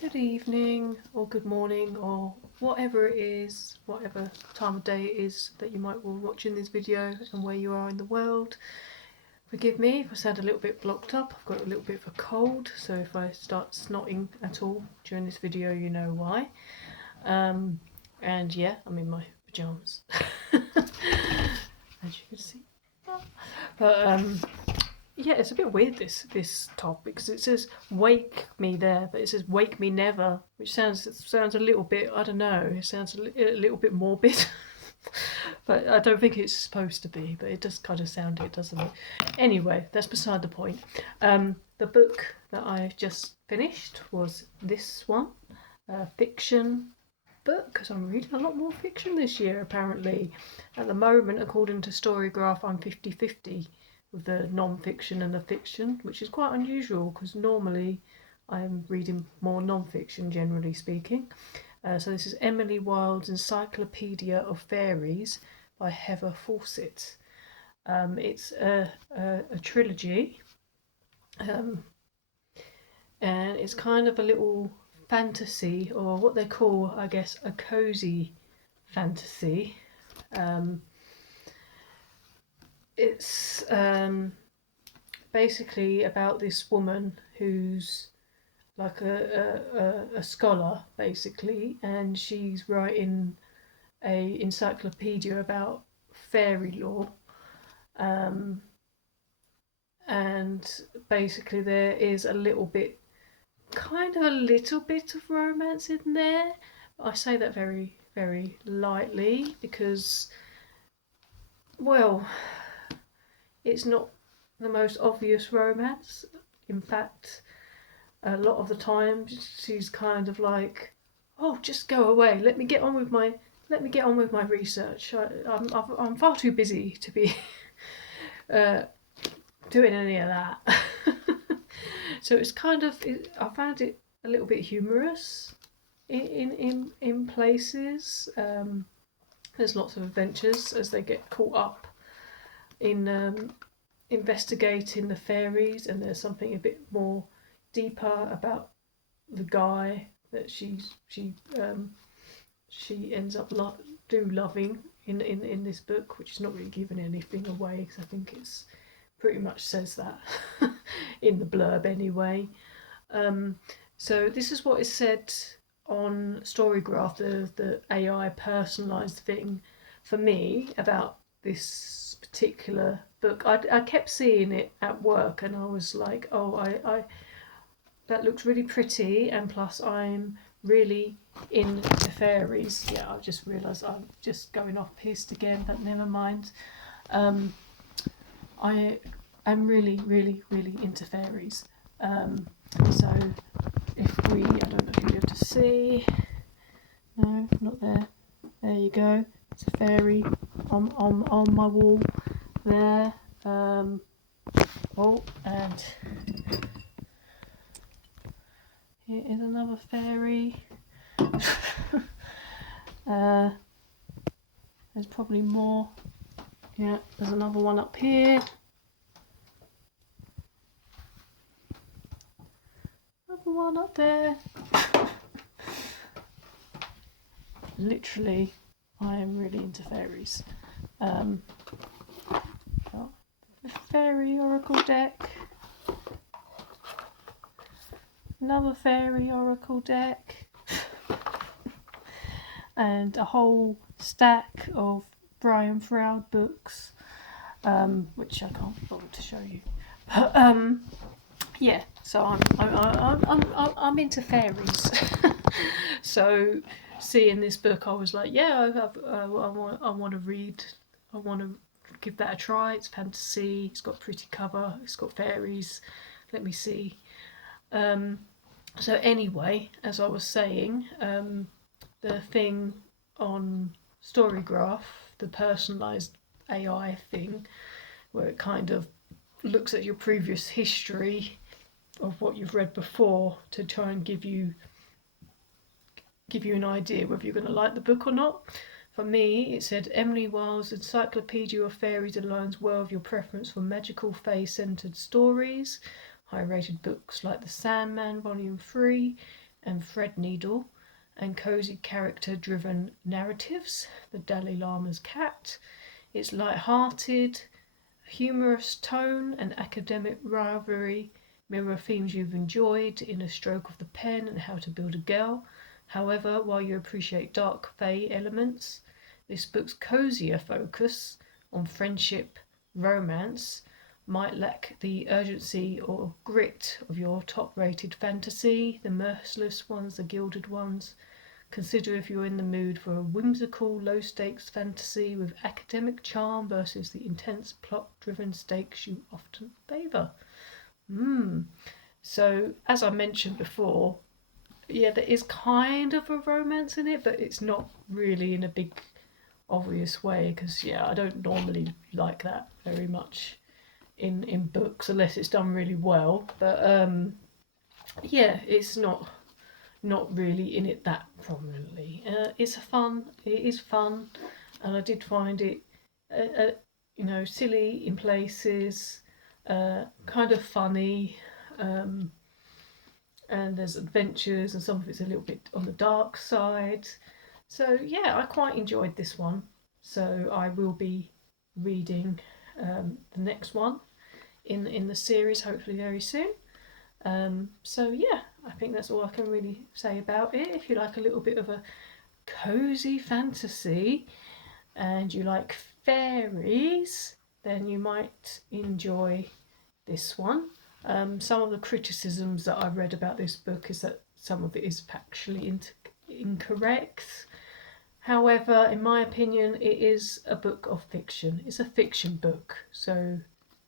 Good evening or good morning or whatever it is, whatever time of day it is that you might be watching this video and where you are in the world. Forgive me if I sound a little bit blocked up. I've got a little bit of a cold, so if I start snotting at all during this video, you know why. And yeah, I'm in my pyjamas, as you can see. But yeah, it's a bit weird this topic because it says "wake me" there, but it says "wake me never," which sounds a little bit, I don't know. It sounds a little bit morbid, but I don't think it's supposed to be. But it does kind of sound it, doesn't it? Anyway, that's beside the point. The book that I just finished was this one, fiction book, because I'm reading a lot more fiction this year apparently. At the moment, according to Storygraph, I'm 50-50 with the non-fiction and the fiction, which is quite unusual because normally I'm reading more non-fiction, generally speaking. So this is Emily Wilde's Encyclopedia of Fairies by Fawcett. It's a trilogy, and it's kind of a little fantasy, or what they call, I guess, a cozy fantasy. It's basically about this woman who's like a scholar, basically, and she's writing a encyclopedia about fairy lore. And basically there is a little bit of romance in there. I say that very, very lightly because, well, it's not the most obvious romance. In fact, a lot of the time she's kind of like, "Oh, just go away. Let me get on with my research. I'm far too busy to be doing any of that." So it's kind of, I found it a little bit humorous in places. There's lots of adventures as they get caught up in investigating the fairies, and there's something a bit more deeper about the guy that she ends up loving in this book, which is not really giving anything away because I think it's pretty much says that in the blurb anyway. So this is what is said on Storygraph, the AI personalised thing for me about this particular book. I kept seeing it at work and I was like, oh, I that looks really pretty, and plus I'm really in the fairies. Yeah, I just realised I'm just going off piste again, but never mind. I am really, really, really into fairies. So if we, I don't know if you'll be able to see. No, not there. There you go. It's a fairy on my wall there. Oh, and here is another fairy. There's probably more. Yeah, there's another one up here. Another one up there. Literally, I am really into fairies. Oh, the fairy oracle deck. Another fairy oracle deck. And a whole stack of Brian Froud books, which I can't bother to show you. But yeah, so I'm into fairies. So seeing this book, I was like, yeah, I want to read. I want to give that a try. It's fantasy. It's got a pretty cover. It's got fairies. Let me see. So anyway, as I was saying, the thing on Storygraph, the personalised AI thing, where it kind of looks at your previous history of what you've read before to try and give you an idea whether you're going to like the book or not. For me, it said Emily Wilde's Encyclopedia of Fairies aligns well with your preference for magical fae-centred stories. High-rated books like The Sandman Volume 3 and Threadneedle, and cosy character-driven narratives. The Dalai Lama's Cat. It's light-hearted, humorous tone and academic rivalry mirror themes you've enjoyed in A Stroke of the Pen and How to Build a Girl. However, while you appreciate dark fae elements, this book's cosier focus on friendship, romance, might lack the urgency or grit of your top-rated fantasy, the merciless ones, the gilded ones. Consider if you're in the mood for a whimsical, low-stakes fantasy with academic charm versus the intense plot-driven stakes you often favour. So, as I mentioned before, yeah, there is kind of a romance in it, but it's not really in a big, obvious way, because, yeah, I don't normally like that very much in books unless it's done really well. But, yeah, it's not really in it that prominently. It is fun, and I did find it, silly in places, kind of funny, and there's adventures, and some of it's a little bit on the dark side. So yeah, I quite enjoyed this one. So I will be reading the next one in the series, hopefully very soon. So yeah, I think that's all I can really say about it. If you like a little bit of a cosy fantasy and you like fairies, then you might enjoy this one. Some of the criticisms that I've read about this book is that some of it is factually incorrect. However, in my opinion, it is a book of fiction. It's a fiction book, so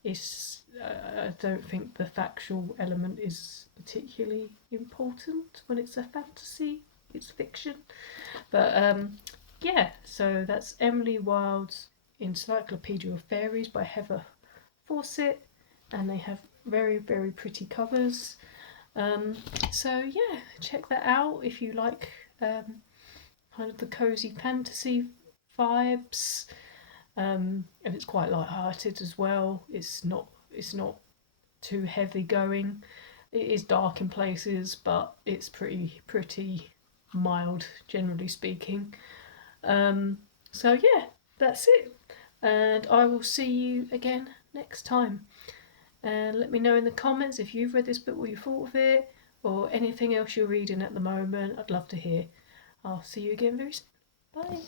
I don't think the factual element is particularly important when it's a fantasy. It's fiction. But yeah, so that's Emily Wilde's Encyclopedia of Fairies by Heather Fawcett, and they have very, very pretty covers. So yeah, check that out if you like kind of the cosy fantasy vibes. And it's quite light-hearted as well. It's not too heavy going. It is dark in places, but it's pretty mild, generally speaking. So yeah, that's it, and I will see you again next time. And let me know in the comments if you've read this book, what you thought of it, or anything else you're reading at the moment. I'd love to hear. I'll see you again very soon. Bye.